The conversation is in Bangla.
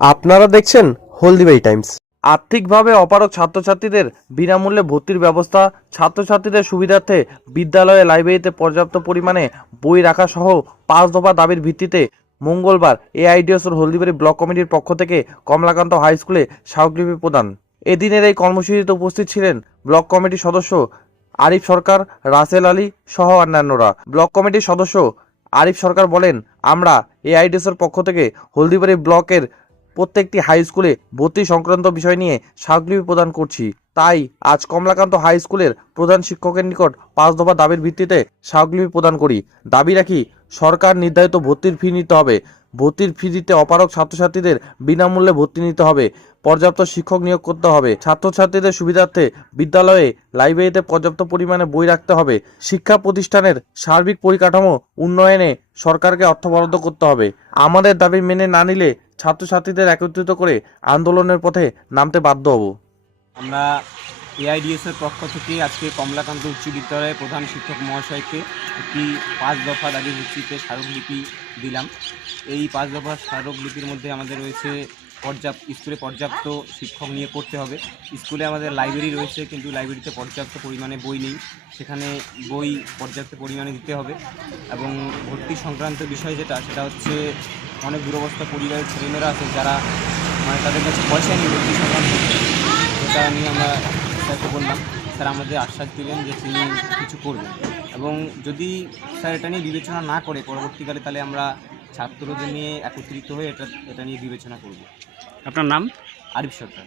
আপনারা দেখছেন হলদিবাই টাইমস। আর্থিকভাবে অপারক ছাত্রছাত্রীদের বিনামূল্যে ভর্তির ব্যবস্থা, ছাত্রছাত্রীদের সুবিধার্থে বিদ্যালয়ে লাইব্রেরিতে পর্যাপ্ত পরিমাণে বই রাখা সহ পাঁচ দফা দাবির ভিত্তিতে মঙ্গলবার এআইডিএসওর হলদিবাড়ি ব্লক কমিটির পক্ষ থেকে কমলাকান্ত হাই স্কুলে স্মারকলিপি প্রদান। এদিনের এই কর্মসূচিতে উপস্থিত ছিলেন ব্লক কমিটির সদস্য আরিফ সরকার, রাসেল আলী সহ অন্যান্যরা। ব্লক কমিটির সদস্য আরিফ সরকার বলেন, আমরা এআইডিএসের পক্ষ থেকে হলদিবাড়ি ব্লকের প্রত্যেকটি হাই স্কুলে ভর্তি সংক্রান্ত বিষয় নিয়ে স্মারকলিপি প্রদান করছি। তাই আজ কমলাকান্ত হাই স্কুলের প্রধান শিক্ষকের নিকট পাঁচ দফা দাবির ভিত্তিতে স্মারকলিপি প্রদান করি। দাবি রাখি, সরকার নির্ধারিত ভর্তির ফি নিতে হবে। ভর্তির ফি দিতে অপারক ছাত্রছাত্রীদের বিনামূল্যে ভর্তি নিতে হবে। পর্যাপ্ত শিক্ষক নিয়োগ করতে হবে। ছাত্রছাত্রীদের সুবিধার্থে বিদ্যালয়ে লাইব্রেরিতে পর্যাপ্ত পরিমাণে বই রাখতে হবে। শিক্ষা প্রতিষ্ঠানের সার্বিক পরিকাঠামো উন্নয়নে সরকারকে অর্থ বরাদ্দ করতে হবে। আমাদের দাবি মেনে না নিলে ছাত্রছাত্রীদের একত্রিত করে আন্দোলনের পথে নামতে বাধ্য হব। আমরা এআইডিএস এর পক্ষ থেকে আজকে কমলাকান্ত উচ্চ বিদ্যালয়ের প্রধান শিক্ষক মহাশয়কে একটি পাঁচ দফা দাবির ভিত্তিতে স্মারকলিপি দিলাম। এই পাঁচ দফা স্মারকলিপির মধ্যে আমাদের রয়েছে পর্যাপ্ত, স্কুলে পর্যাপ্ত শিক্ষক নিয়ে করতে হবে। স্কুলে আমাদের লাইব্রেরি রয়েছে, কিন্তু লাইব্রেরিতে পর্যাপ্ত পরিমাণে বই নেই। সেখানে বই পর্যাপ্ত পরিমাণে দিতে হবে। এবং ভর্তি সংক্রান্ত বিষয় যেটা, সেটা হচ্ছে অনেক দুরবস্থা পরিবারের ছেলেমেয়েরা আছে যারা মানে তাদের কাছে পয়সা নিয়ে ভর্তি সংক্রান্ত এটা নিয়ে আমরা স্যারকে বললাম স্যার আমাদের আশ্বাস দিলেন যে তিনি কিছু করবেন। এবং যদি স্যার এটা নিয়ে বিবেচনা না করে পরবর্তীকালে তাহলে আমরা ছাত্রদের নিয়ে একত্রিত হয়ে এটা এটা নিয়ে বিবেচনা করব। আপনার নাম? আরিফ সরকার।